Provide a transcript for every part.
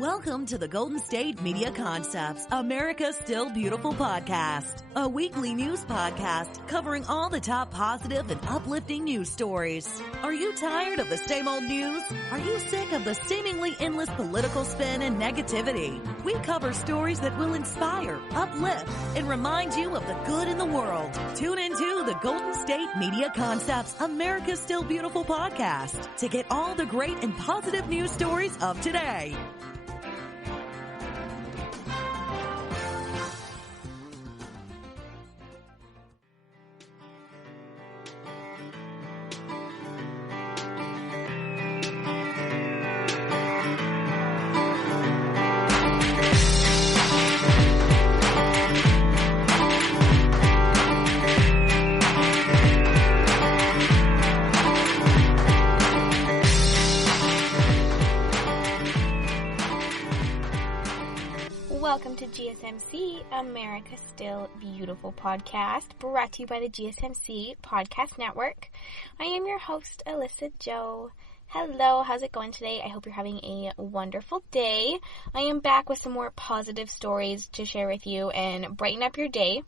Welcome to the Golden State Media Concepts, America's Still Beautiful podcast, a weekly news podcast covering all the top positive and uplifting news stories. Are you tired of the same old news? Are you sick of the seemingly endless political spin and negativity? We cover stories that will inspire, uplift, and remind you of the good in the world. Tune into the Golden State Media Concepts, America's Still Beautiful podcast to get all the great and positive news stories of today. Welcome to GSMC, America's Still Beautiful podcast, brought to you by the GSMC Podcast Network. I am your host, Alyssa Jo. Hello, how's it going today? I hope you're having a wonderful day. I am back with some more positive stories to share with you and brighten up your day.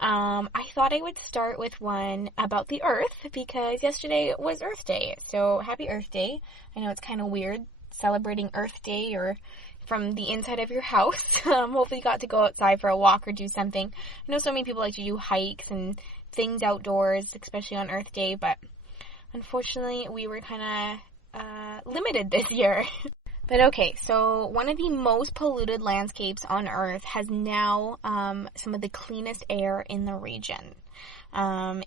I thought I would start with one about the Earth because yesterday was Earth Day. So happy Earth Day. I know it's kind of weird celebrating Earth Day or from the inside of your house. Hopefully you got to go outside for a walk or do something. I know so many people like to do hikes and things outdoors, especially on Earth Day, but unfortunately we were kind of limited this year. But okay, so one of the most polluted landscapes on Earth has now some of the cleanest air in the region.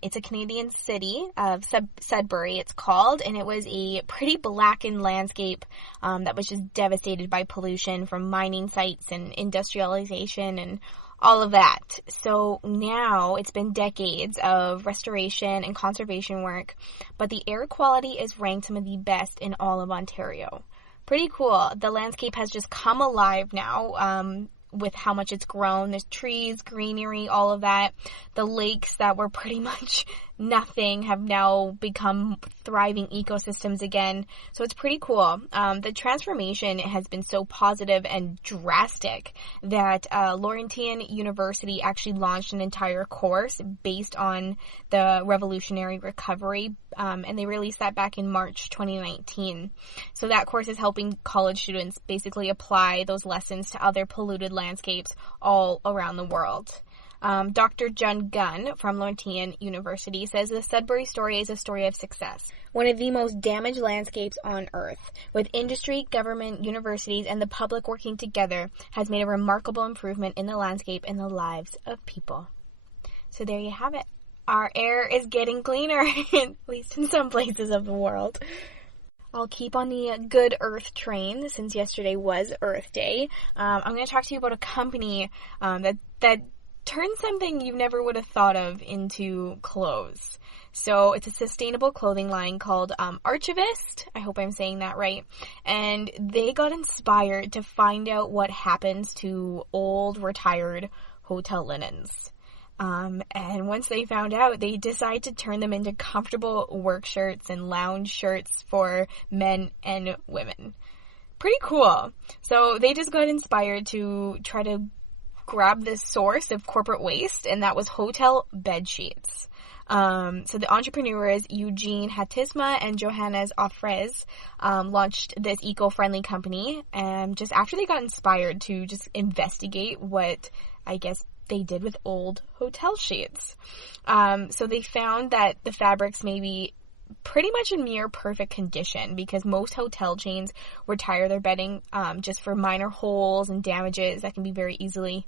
It's a Canadian city of Sudbury, it's called, and it was a pretty blackened landscape that was just devastated by pollution from mining sites and industrialization and all of that. So now it's been decades of restoration and conservation work, but the air quality is ranked some of the best in all of Ontario. Pretty cool. The landscape has just come alive now. With how much it's grown. There's trees, greenery, all of that. The lakes that were pretty much nothing have now become thriving ecosystems again. So it's pretty cool. The transformation has been so positive and drastic that Laurentian University actually launched an entire course based on the revolutionary recovery, and they released that back in March 2019. So that course is helping college students basically apply those lessons to other polluted landscapes all around the world. Dr. John Gunn from Laurentian University says the Sudbury story is a story of success. One of the most damaged landscapes on Earth, with industry, government, universities, and the public working together, has made a remarkable improvement in the landscape and the lives of people. So there you have it. Our air is getting cleaner, at least in some places of the world. I'll keep on the good Earth train since yesterday was Earth Day. I'm going to talk to you about a company that turned something you never would have thought of into clothes. So it's a sustainable clothing line called Archivist. I hope I'm saying that right. And they got inspired to find out what happens to old, retired hotel linens. And once they found out, they decided to turn them into comfortable work shirts and lounge shirts for men and women. Pretty cool. So they just got inspired to try to grab this source of corporate waste, and that was hotel bed sheets. So the entrepreneurs Eugene Hatisma and Johannes Offrez launched this eco-friendly company, and just after they got inspired to just investigate what, I guess, they did with old hotel sheets. So they found that the fabrics may be pretty much in near perfect condition because most hotel chains retire their bedding just for minor holes and damages that can be very easily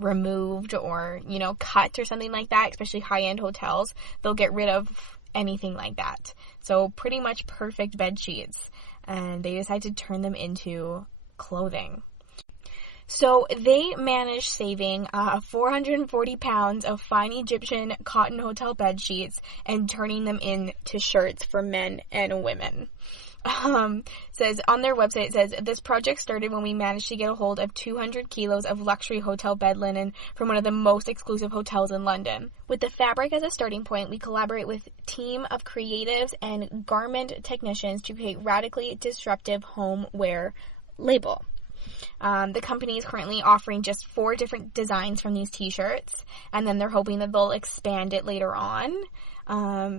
removed or, cut or something like that, especially high-end hotels. They'll get rid of anything like that. So pretty much perfect bed sheets. And they decided to turn them into clothing. So they managed saving 440 pounds of fine Egyptian cotton hotel bed sheets and turning them into shirts for men and women. Says on their website, it says, this project started when we managed to get a hold of 200 kilos of luxury hotel bed linen from one of the most exclusive hotels in London. With the fabric as a starting point, we collaborate with a team of creatives and garment technicians to create radically disruptive home wear label. The company is currently offering just 4 different designs from these t-shirts, and then they're hoping that they'll expand it later on.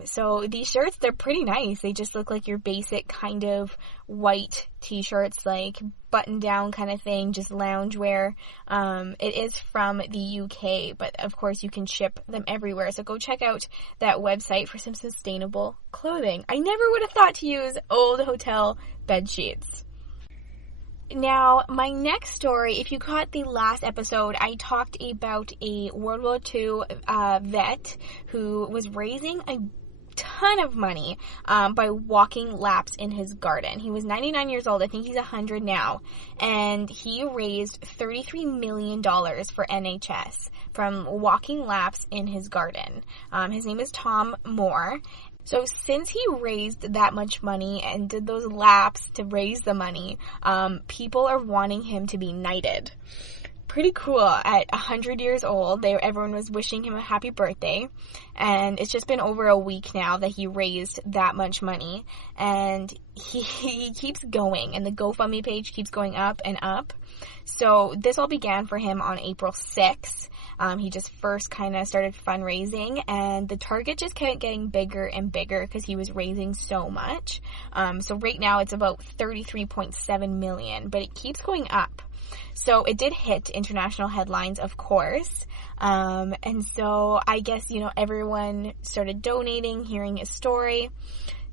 So these shirts, they're pretty nice. They just look like your basic kind of white t-shirts, like button-down kind of thing, just loungewear. It is from the UK, but of course you can ship them everywhere. So go check out that website for some sustainable clothing. I never would have thought to use old hotel bed sheets. Now, my next story, if you caught the last episode, I talked about a World War II vet who was raising a ton of money by walking laps in his garden. He was 99 years old. I think he's 100 now. And he raised $33 million for NHS from walking laps in his garden. His name is Tom Moore. So since he raised that much money and did those laps to raise the money, people are wanting him to be knighted. Pretty cool. At 100 years old, everyone was wishing him a happy birthday. And it's just been over a week now that he raised that much money. And he keeps going, and the GoFundMe page keeps going up and up. So this all began for him on April 6th. He just first kind of started fundraising, and the target just kept getting bigger and bigger because he was raising so much. So right now it's about 33.7 million, but it keeps going up. So it did hit international headlines, of course. And so I guess, everyone started donating, hearing his story.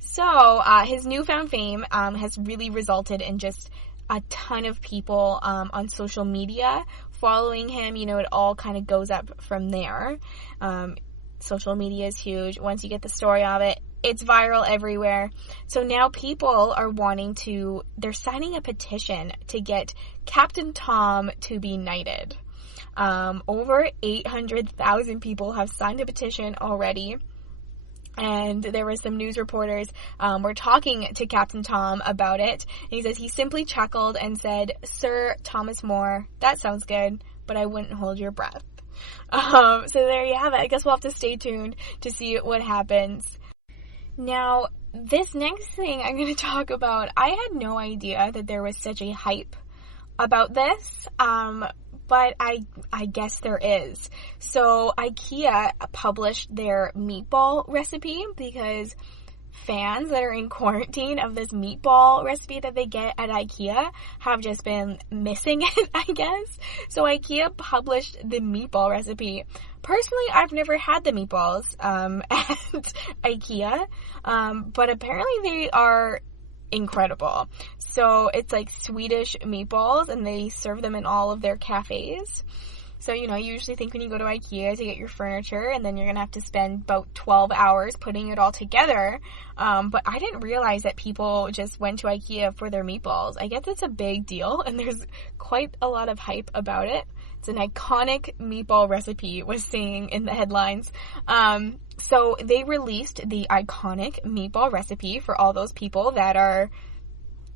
So his newfound fame has really resulted in just a ton of people on social media following him. It all kind of goes up from there. Social media is huge. Once you get the story of it, it's viral everywhere. So now people are they're signing a petition to get Captain Tom to be knighted. Over 800,000 people have signed a petition already. And there were some news reporters were talking to Captain Tom about it. And he says he simply chuckled and said, "Sir Thomas More, that sounds good, but I wouldn't hold your breath." So there you have it. I guess we'll have to stay tuned to see what happens. Now, this next thing I'm going to talk about, I had no idea that there was such a hype about this. But I guess there is. So IKEA published their meatball recipe because fans that are in quarantine of this meatball recipe that they get at IKEA have just been missing it, I guess. So IKEA published the meatball recipe. Personally, I've never had the meatballs at IKEA, but apparently they are incredible. So it's like Swedish meatballs, and they serve them in all of their cafes. So, you usually think when you go to IKEA to get your furniture, and then you're going to have to spend about 12 hours putting it all together. But I didn't realize that people just went to IKEA for their meatballs. I guess it's a big deal, and there's quite a lot of hype about it. It's an iconic meatball recipe, was saying in the headlines. So they released the iconic meatball recipe for all those people that are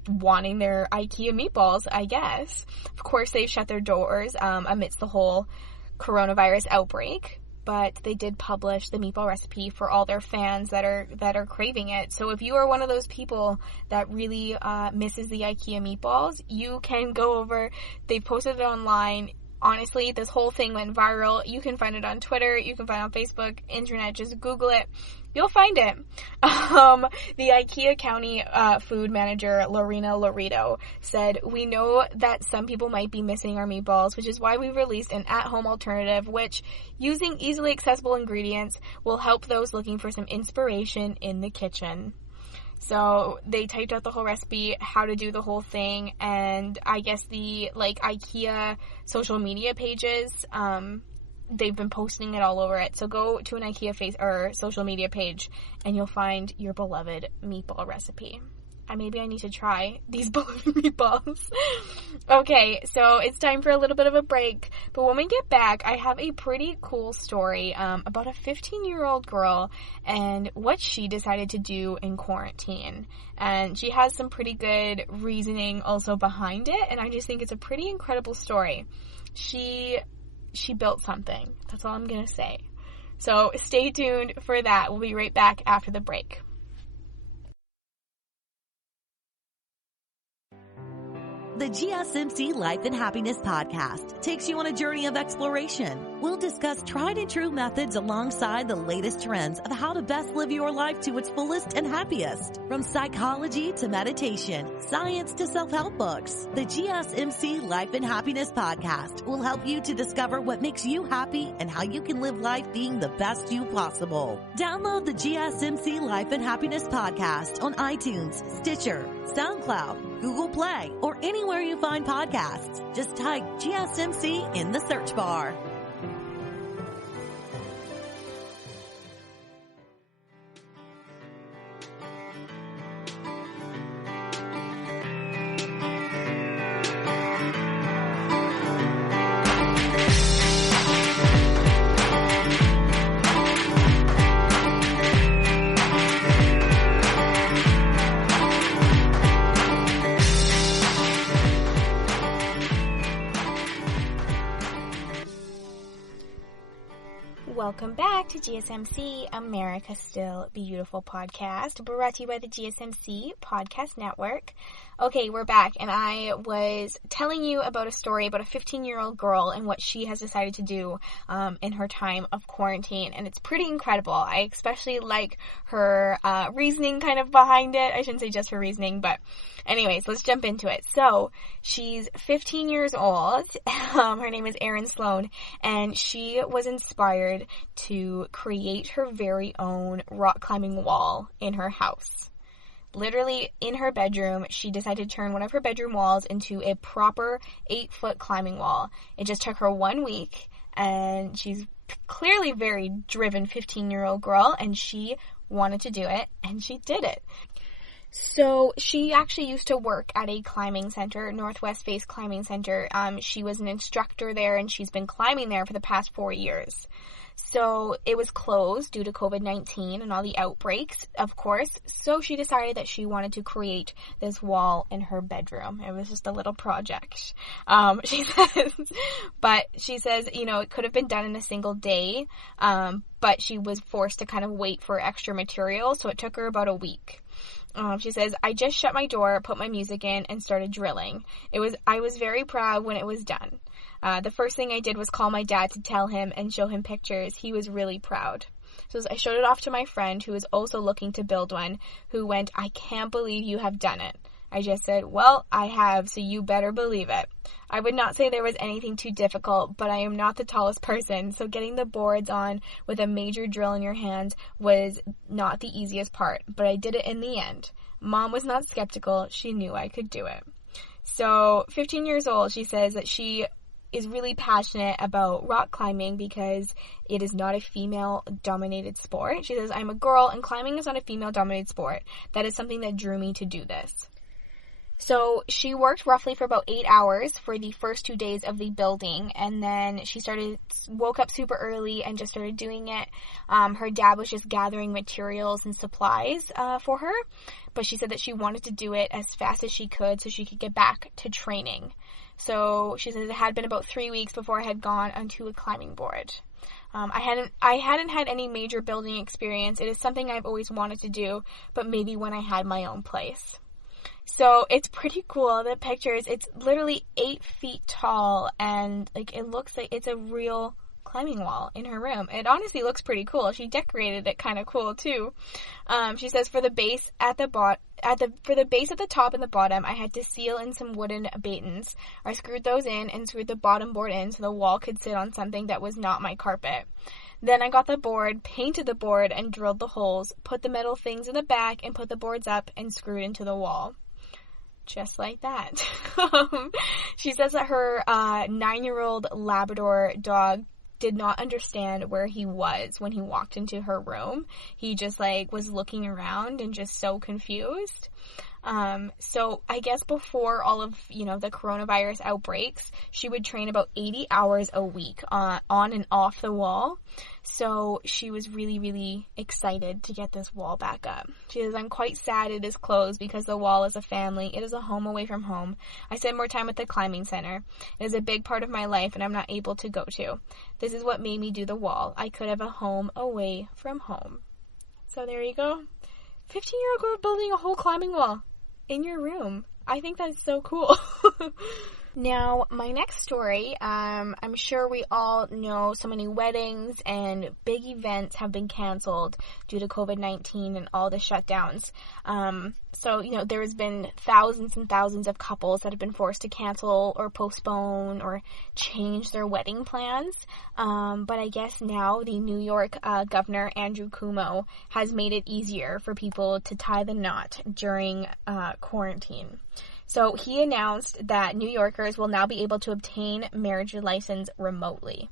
wanting their IKEA meatballs, I guess. Of course, they've shut their doors amidst the whole coronavirus outbreak, but they did publish the meatball recipe for all their fans that are craving it. So if you are one of those people that really misses the IKEA meatballs, you can go over. They've posted it online. Honestly, this whole thing went viral. You can find it on Twitter. You can find it on Facebook, internet. Just Google it. You'll find it. The IKEA County food manager, Lorena Laredo, said, "We know that some people might be missing our meatballs, which is why we've released an at-home alternative, which, using easily accessible ingredients, will help those looking for some inspiration in the kitchen." So they typed out the whole recipe, how to do the whole thing, and I guess the IKEA social media pages, they've been posting it all over it. So go to an IKEA or social media page, and you'll find your beloved meatball recipe. Maybe I need to try these beloved meatballs. Okay, so it's time for a little bit of a break. But when we get back, I have a pretty cool story about a 15-year-old girl and what she decided to do in quarantine. And she has some pretty good reasoning also behind it, and I just think it's a pretty incredible story. She built something. That's all I'm going to say. So stay tuned for that. We'll be right back after the break. The GSMC Life and Happiness podcast takes you on a journey of exploration. We'll discuss tried and true methods alongside the latest trends of how to best live your life to its fullest and happiest. From psychology to meditation, science to self-help books, the GSMC Life and Happiness podcast will help you to discover what makes you happy and how you can live life being the best you possible. Download the GSMC Life and Happiness podcast on iTunes, Stitcher, SoundCloud, Google Play, or anywhere you find podcasts. Just type GSMC in the search bar. Welcome back to GSMC, America Still Beautiful podcast, brought to you by the GSMC Podcast Network. Okay, we're back, and I was telling you about a story about a 15-year-old girl and what she has decided to do in her time of quarantine, and it's pretty incredible. I especially like her reasoning kind of behind it. I shouldn't say just her reasoning, but anyways, let's jump into it. So, she's 15 years old. Her name is Erin Sloan, and she was inspired to create her very own rock climbing wall in her house. Literally, in her bedroom, she decided to turn one of her bedroom walls into a proper 8-foot climbing wall. It just took her 1 week, and she's clearly a very driven 15-year-old girl, and she wanted to do it, and she did it. So, she actually used to work at a climbing center, Northwest Face Climbing Center. She was an instructor there, and she's been climbing there for the past 4 years. So, it was closed due to COVID-19 and all the outbreaks, of course. So, she decided that she wanted to create this wall in her bedroom. It was just a little project, she says, you know, it could have been done in a single day, but she was forced to kind of wait for extra material, so it took her about a week. She says, I just shut my door, put my music in, and started drilling. I was very proud when it was done. The first thing I did was call my dad to tell him and show him pictures. He was really proud. So I showed it off to my friend who was also looking to build one, who went, I can't believe you have done it. I just said, well, I have, so you better believe it. I would not say there was anything too difficult, but I am not the tallest person, so getting the boards on with a major drill in your hands was not the easiest part, but I did it in the end. Mom was not skeptical. She knew I could do it. So, 15 years old, she says that she is really passionate about rock climbing because it is not a female-dominated sport. She says, I'm a girl, and climbing is not a female-dominated sport. That is something that drew me to do this. So she worked roughly for about 8 hours for the first 2 days of the building, and then she woke up super early and just started doing it. Her dad was just gathering materials and supplies for her, but she said that she wanted to do it as fast as she could so she could get back to training. So she says it had been about 3 weeks before I had gone onto a climbing board. I hadn't had any major building experience. It is something I've always wanted to do, but maybe when I had my own place. So it's pretty cool, the pictures. It's literally 8 feet tall, and it looks like it's a real climbing wall in her room. It honestly looks pretty cool. She decorated it kind of cool too. She says for the base at the top and the bottom, I had to seal in some wooden battens. I screwed those in and screwed the bottom board in so the wall could sit on something that was not my carpet. Then I got the board, painted the board, and drilled the holes, put the metal things in the back, and put the boards up and screwed into the wall. Just like that. She says that her 9-year-old Labrador dog did not understand where he was when he walked into her room. He just was looking around and just so confused. So I guess before all of, the coronavirus outbreaks, she would train about 80 hours a week on and off the wall. So she was really, really excited to get this wall back up. She says, I'm quite sad it is closed because the wall is a family. It is a home away from home. I spend more time at the climbing center. It is a big part of my life and I'm not able to go to. This is what made me do the wall. I could have a home away from home. So there you go. 15-year-old girl building a whole climbing wall in your room. I think that's so cool. Now, my next story, I'm sure we all know so many weddings and big events have been canceled due to COVID-19 and all the shutdowns. So, there's been thousands and thousands of couples that have been forced to cancel or postpone or change their wedding plans. But I guess now the New York Governor, Andrew Cuomo, has made it easier for people to tie the knot during quarantine. So he announced that New Yorkers will now be able to obtain marriage license remotely.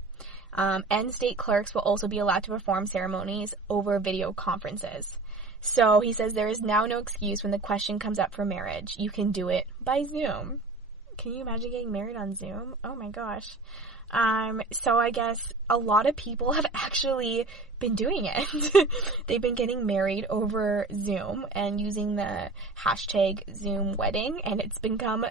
And state clerks will also be allowed to perform ceremonies over video conferences. So he says there is now no excuse when the question comes up for marriage. You can do it by Zoom. Can you imagine getting married on Zoom? Oh my gosh. So I guess a lot of people have actually been doing it. They've been getting married over Zoom and using the hashtag Zoom wedding, and it's become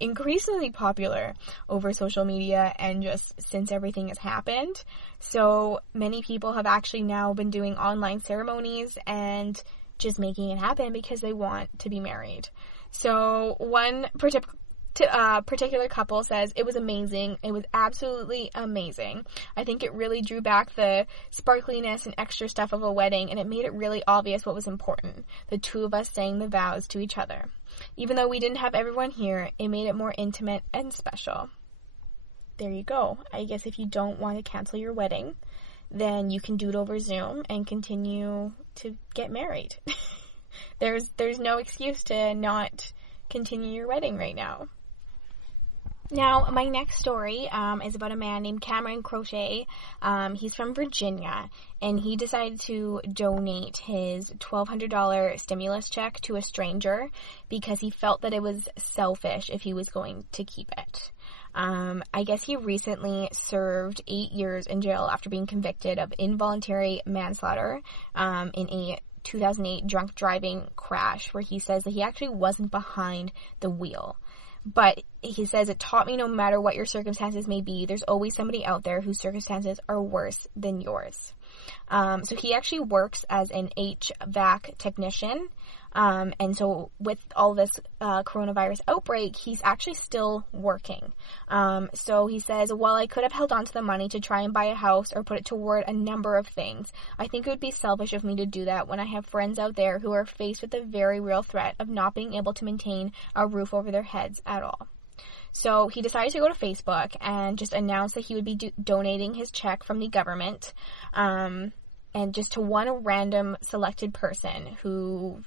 increasingly popular over social media and just since everything has happened. So many people have actually now been doing online ceremonies and just making it happen because they want to be married. So one particular couple says, "It was amazing. It was absolutely amazing. I think it really drew back the sparkliness and extra stuff of a wedding, and it made it really obvious what was important. The two of us saying the vows to each other. Even though we didn't have everyone here, it made it more intimate and special." There you go. I guess if you don't want to cancel your wedding, then you can do it over Zoom and continue to get married. There's no excuse to not continue your wedding right now. Now, my next story is about a man named Cameron Crochet. He's from Virginia, and he decided to donate his $1,200 stimulus check to a stranger because he felt that it was selfish if he was going to keep it. I guess he recently served 8 years in jail after being convicted of involuntary manslaughter in a 2008 drunk driving crash where he says that he actually wasn't behind the wheel. But he says, "It taught me no matter what your circumstances may be, there's always somebody out there whose circumstances are worse than yours." So he actually works as an HVAC technician. And so with all this coronavirus outbreak, he's actually still working. So he says, "While I could have held on to the money to try and buy a house or put it toward a number of things, I think it would be selfish of me to do that when I have friends out there who are faced with the very real threat of not being able to maintain a roof over their heads at all." So he decided to go to Facebook and just announce that he would be donating his check from the government, and just to one random selected person who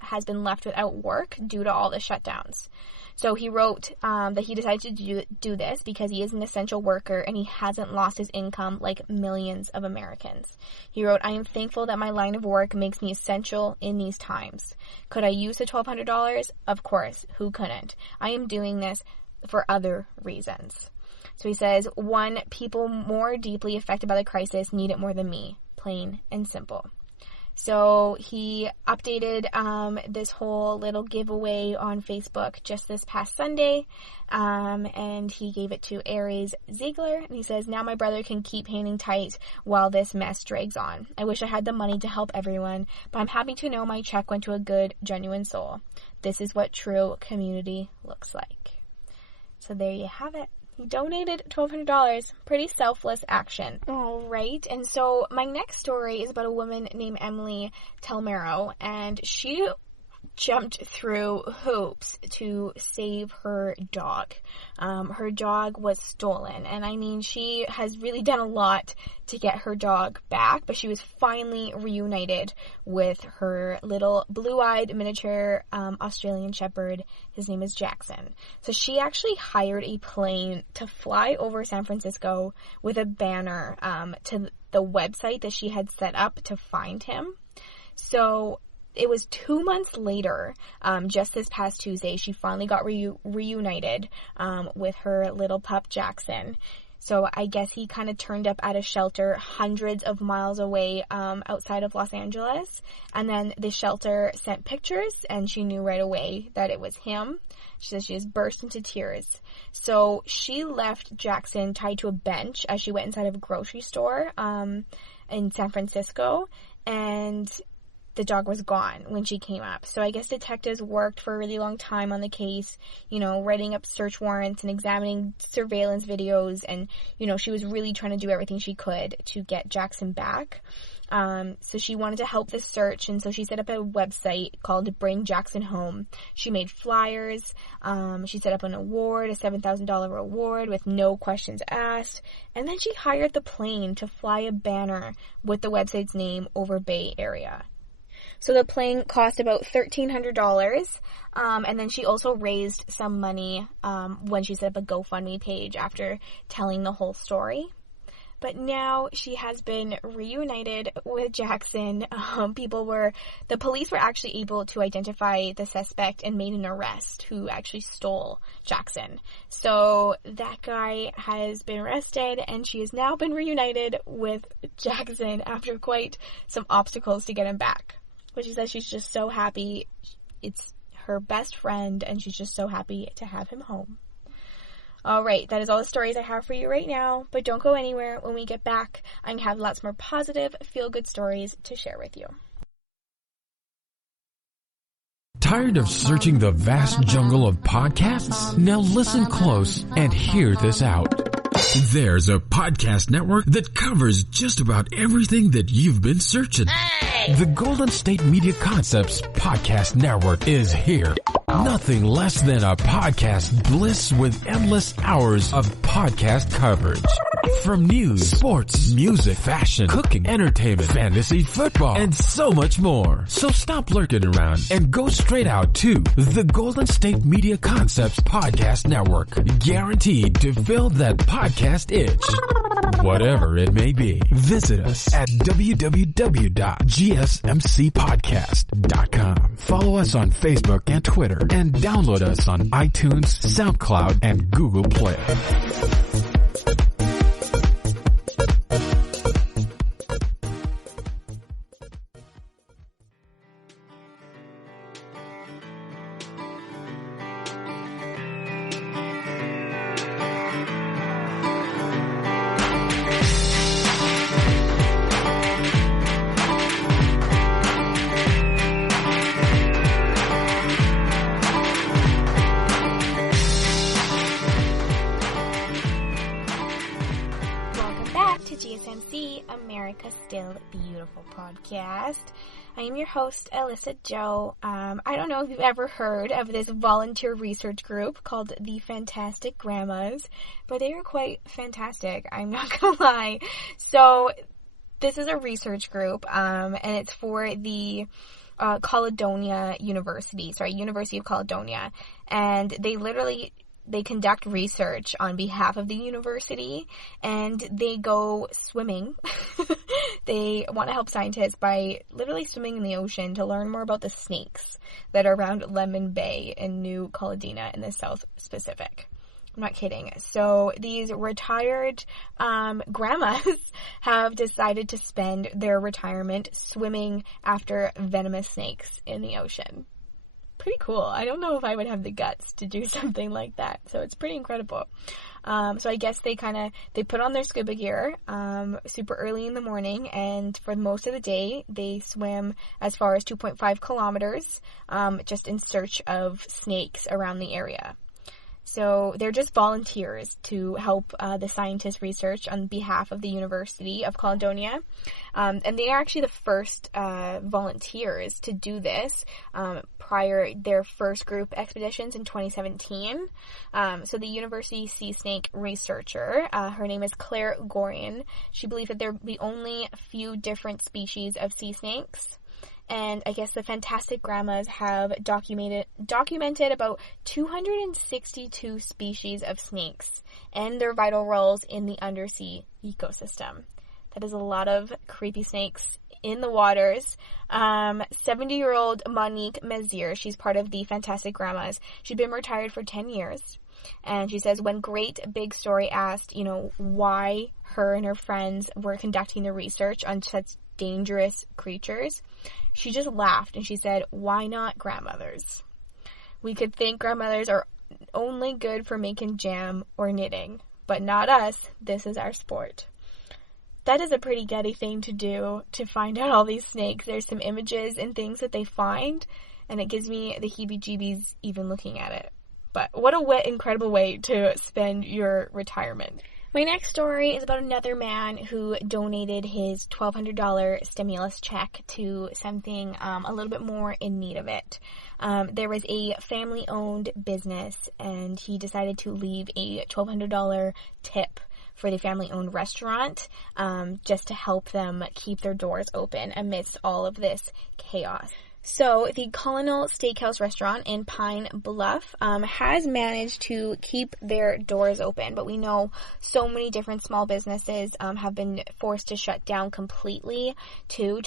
has been left without work due to all the shutdowns. So he wrote that he decided to do this because he is an essential worker and he hasn't lost his income like millions of Americans. He wrote, "I am thankful that my line of work makes me essential in these times. Could I use the $1,200? Of course. Who couldn't? I am doing this for other reasons." So he says, "One, people more deeply affected by the crisis need it more than me. Plain and simple." So he updated this whole little giveaway on Facebook just this past Sunday, and he gave it to Aries Ziegler, and he says, "Now my brother can keep hanging tight while this mess drags on. I wish I had the money to help everyone, but I'm happy to know my check went to a good, genuine soul. This is what true community looks like." So there you have it. He donated $1,200. Pretty selfless action. All right. And so my next story is about a woman named Emily Telmero, and she jumped through hoops to save her dog. Her dog was stolen, and I mean, she has really done a lot to get her dog back, but she was finally reunited with her little blue-eyed miniature Australian Shepherd. His name is Jackson. So she actually hired a plane to fly over San Francisco with a banner to the website that she had set up to find him. So it was 2 months later, just this past Tuesday, she finally got reunited with her little pup, Jackson. So I guess he kind of turned up at a shelter hundreds of miles away outside of Los Angeles. And then the shelter sent pictures, and she knew right away that it was him. She says she just burst into tears. So she left Jackson tied to a bench as she went inside of a grocery store in San Francisco. And the dog was gone when she came up. So I guess detectives worked for a really long time on the case, writing up search warrants and examining surveillance videos. And, she was really trying to do everything she could to get Jackson back. So she wanted to help this search, and so she set up a website called Bring Jackson Home. She made flyers, she set up an award, a $7,000 reward with no questions asked, and then she hired the plane to fly a banner with the website's name over Bay Area. So the plane cost about $1,300, and then she also raised some money when she set up a GoFundMe page after telling the whole story. But now she has been reunited with Jackson. The police were actually able to identify the suspect and made an arrest who actually stole Jackson. So that guy has been arrested, and she has now been reunited with Jackson after quite some obstacles to get him back. But she says she's just so happy. It's her best friend, and she's just so happy to have him home. Alright, that is all the stories I have for you right now, but don't go anywhere. When we get back, I can have lots more positive, feel-good stories to share with you. Tired of searching the vast jungle of podcasts? Now listen close and hear this out. There's a podcast network that covers just about everything that you've been searching. Hey! The Golden State Media Concepts Podcast Network is here. Nothing less than a podcast bliss with endless hours of podcast coverage. From news, sports, music, fashion, cooking, entertainment, fantasy, football, and so much more. So stop lurking around and go straight out to the Golden State Media Concepts Podcast Network. Guaranteed to fill that podcast itch. Whatever it may be. Visit us at www.gsmcpodcast.com. Follow us on Facebook and Twitter, and download us on iTunes, SoundCloud, and Google Play. GSMC, America's Still Beautiful podcast. I am your host, Alyssa Jo. I don't know if you've ever heard of this volunteer research group called the Fantastic Grandmas, but they are quite fantastic, I'm not gonna lie. So, this is a research group, and it's for the University of Caledonia, and they conduct research on behalf of the university, and they go swimming. They want to help scientists by literally swimming in the ocean to learn more about the snakes that are around Lemon Bay in New Caledonia in the South Pacific. I'm not kidding. So these retired grandmas have decided to spend their retirement swimming after venomous snakes in the ocean. Pretty cool. I don't know if I would have the guts to do something like that. So it's pretty incredible. So I guess they put on their scuba gear super early in the morning, and for most of the day they swim as far as 2.5 kilometers just in search of snakes around the area. So they're just volunteers to help the scientists research on behalf of the University of Caledonia. And they are actually the first volunteers to do this prior their first group expeditions in 2017. So the university sea snake researcher, her name is Claire Gorian. She believes that there will be only a few different species of sea snakes. And I guess the Fantastic Grandmas have documented about 262 species of snakes and their vital roles in the undersea ecosystem. That is a lot of creepy snakes in the waters. 70-year-old Monique Mezier, she's part of the Fantastic Grandmas. She's been retired for 10 years. And she says when Great Big Story asked, why her and her friends were conducting the research on such dangerous creatures, she just laughed and she said, "Why not grandmothers? We could think grandmothers are only good for making jam or knitting, but not us. This is our sport." that is a pretty gutty thing to do, to find out all these snakes. There's some images and things that they find, and it gives me the heebie-jeebies even looking at it. But what a incredible way to spend your retirement. My next story is about another man who donated his $1,200 stimulus check to something a little bit more in need of it. There was a family-owned business, and he decided to leave a $1,200 tip for the family-owned restaurant, just to help them keep their doors open amidst all of this chaos. So the Colonel Steakhouse restaurant in Pine Bluff has managed to keep their doors open, but we know so many different small businesses have been forced to shut down completely too,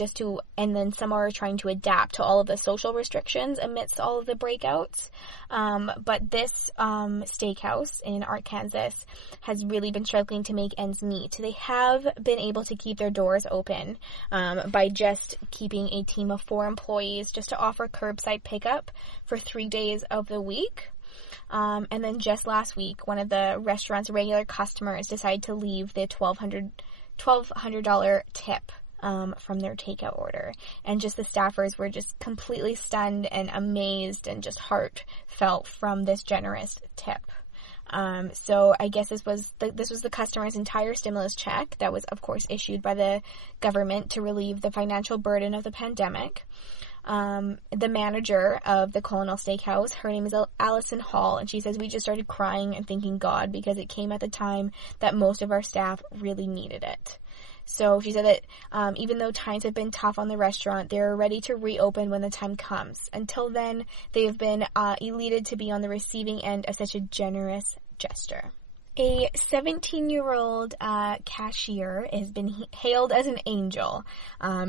and then some are trying to adapt to all of the social restrictions amidst all of the breakouts. But this steakhouse in Arkansas has really been struggling to make ends meet. They have been able to keep their doors open by just keeping a team of 4 employees just to offer curbside pickup for 3 days of the week. And then just last week, one of the restaurant's regular customers decided to leave the $1,200 tip from their takeout order. And just the staffers were just completely stunned and amazed and just heartfelt from this generous tip. So I guess this was the customer's entire stimulus check that was, of course, issued by the government to relieve the financial burden of the pandemic. The manager of the Colonel Steakhouse, her name is Allison Hall, and she says, we just started crying and thanking God because it came at the time that most of our staff really needed it. So she said that even though times have been tough on the restaurant, they're ready to reopen when the time comes. Until then, they have been elated to be on the receiving end of such a generous gesture. A 17-year-old cashier has been hailed as an angel.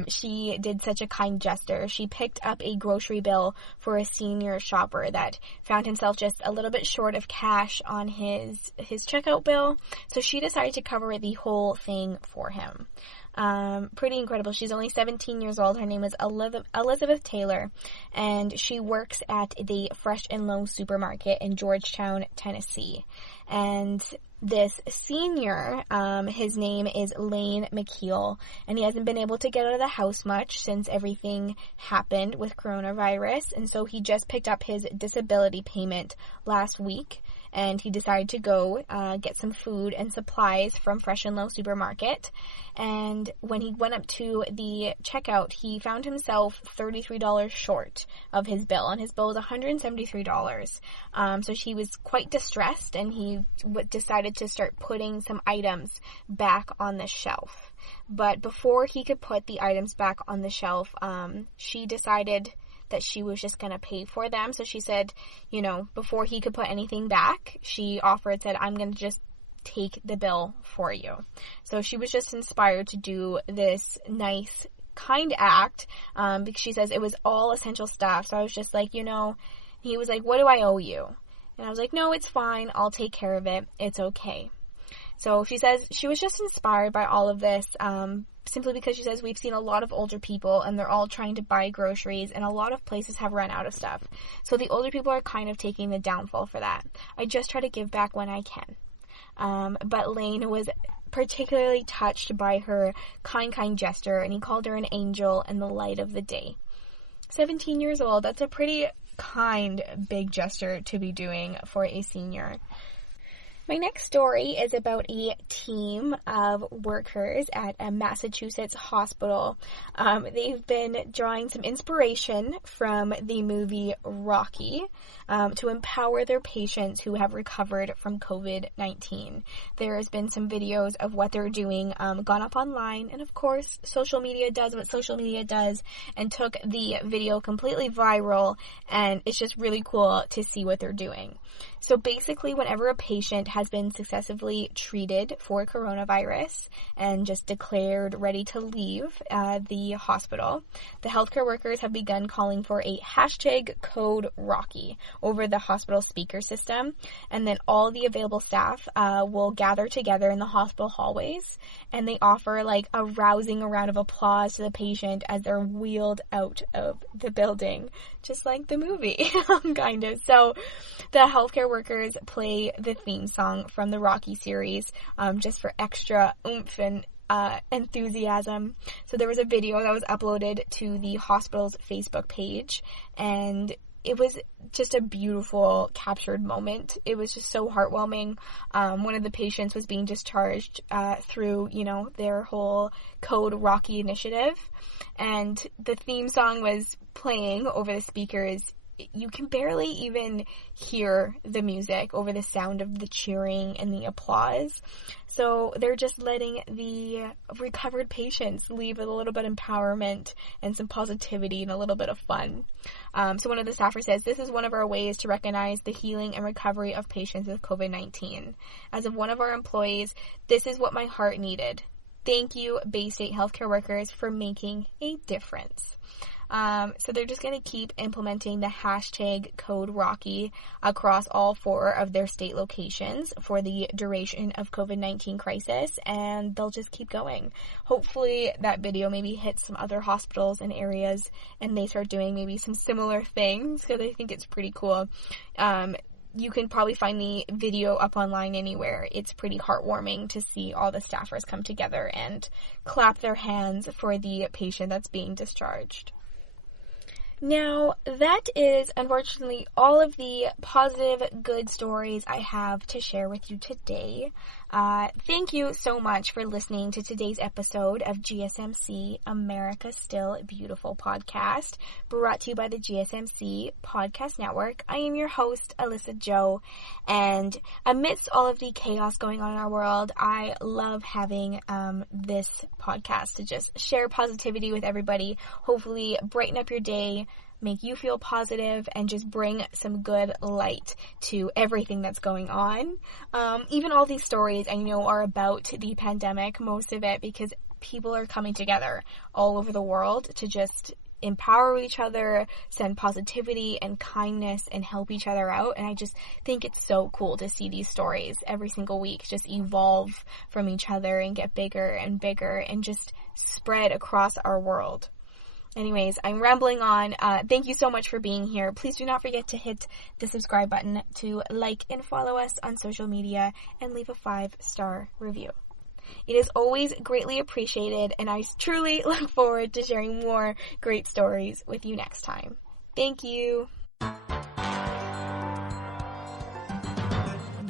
She did such a kind gesture. She picked up a grocery bill for a senior shopper that found himself just a little bit short of cash on his checkout bill. So she decided to cover the whole thing for him. Pretty incredible. She's only 17 years old. Her name is Elizabeth Taylor, and she works at the Fresh and Low supermarket in Georgetown, Tennessee. And this senior, his name is Lane McKeel, and he hasn't been able to get out of the house much since everything happened with coronavirus, and so he just picked up his disability payment last week, and he decided to go get some food and supplies from Fresh and Low supermarket. And when he went up to the checkout, he found himself $33 short of his bill, and his bill was $173. So he was quite distressed, and he decided to start putting some items back on the shelf. But before he could put the items back on the shelf, she decided that she was just going to pay for them. So she said, before he could put anything back, she said, I'm going to just take the bill for you. So she was just inspired to do this nice, kind act, because she says it was all essential stuff. So I was just like, he was like, what do I owe you? And I was like, no, it's fine. I'll take care of it. It's okay. So she says she was just inspired by all of this, simply because she says we've seen a lot of older people and they're all trying to buy groceries, and a lot of places have run out of stuff. So the older people are kind of taking the downfall for that. I just try to give back when I can. But Lane was particularly touched by her kind gesture, and he called her an angel and the light of the day. 17 years old, that's a pretty kind, big gesture to be doing for a senior. My next story is about a team of workers at a Massachusetts hospital. They've been drawing some inspiration from the movie Rocky to empower their patients who have recovered from COVID-19. There has been some videos of what they're doing gone up online, and of course social media does what social media does and took the video completely viral, and it's just really cool to see what they're doing. So basically, whenever a patient has been successfully treated for coronavirus and just declared ready to leave the hospital, the healthcare workers have begun calling for a hashtag coderocky over the hospital speaker system, and then all the available staff will gather together in the hospital hallways, and they offer like a rousing round of applause to the patient as they're wheeled out of the building, just like the movie, kind of. So the healthcare workers play the theme song from the Rocky series, just for extra oomph and enthusiasm. So there was a video that was uploaded to the hospital's Facebook page, and it was just a beautiful captured moment. It was just so heartwarming. One of the patients was being discharged through, their whole coderocky initiative, and the theme song was playing over the speakers. You can barely even hear the music over the sound of the cheering and the applause. So they're just letting the recovered patients leave with a little bit of empowerment and some positivity and a little bit of fun. So one of the staffers says, "This is one of our ways to recognize the healing and recovery of patients with COVID-19. As of one of our employees, this is what my heart needed. Thank you, Bay State healthcare workers, for making a difference." So they're just going to keep implementing the hashtag coderocky across all 4 of their state locations for the duration of COVID-19 crisis, and they'll just keep going. Hopefully that video maybe hits some other hospitals and areas and they start doing maybe some similar things, because I think it's pretty cool. You can probably find the video up online anywhere. It's pretty heartwarming to see all the staffers come together and clap their hands for the patient that's being discharged. Now, that is unfortunately all of the positive, good stories I have to share with you today. Thank you so much for listening to today's episode of GSMC, America's Still Beautiful podcast, brought to you by the GSMC Podcast Network. I am your host, Alyssa Jo, and amidst all of the chaos going on in our world, I love having this podcast to just share positivity with everybody, hopefully brighten up your day, make you feel positive, and just bring some good light to everything that's going on. Even all these stories I know are about the pandemic, most of it because people are coming together all over the world to just empower each other, send positivity and kindness, and help each other out. And I just think it's so cool to see these stories every single week just evolve from each other and get bigger and bigger and just spread across our world. Anyways, I'm rambling on. Thank you so much for being here. Please do not forget to hit the subscribe button, to like and follow us on social media, and leave a 5-star review. It is always greatly appreciated, and I truly look forward to sharing more great stories with you next time. Thank you.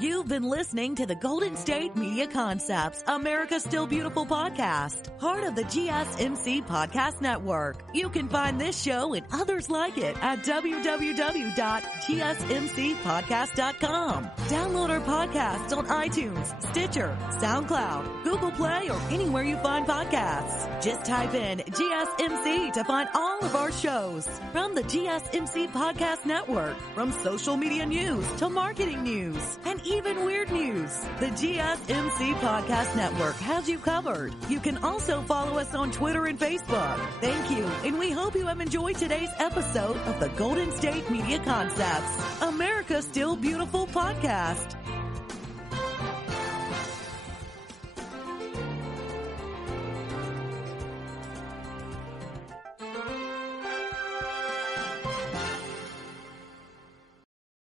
You've been listening to the Golden State Media Concepts, America's Still Beautiful podcast, part of the GSMC Podcast Network. You can find this show and others like it at www.gsmcpodcast.com. Download our podcasts on iTunes, Stitcher, SoundCloud, Google Play, or anywhere you find podcasts. Just type in GSMC to find all of our shows. From the GSMC Podcast Network, from social media news to marketing news, and even weird news, the GSMC Podcast Network has you covered. You can also follow us on Twitter and Facebook. Thank you, and we hope you have enjoyed today's episode of the Golden State Media Concepts, America's Still Beautiful podcast.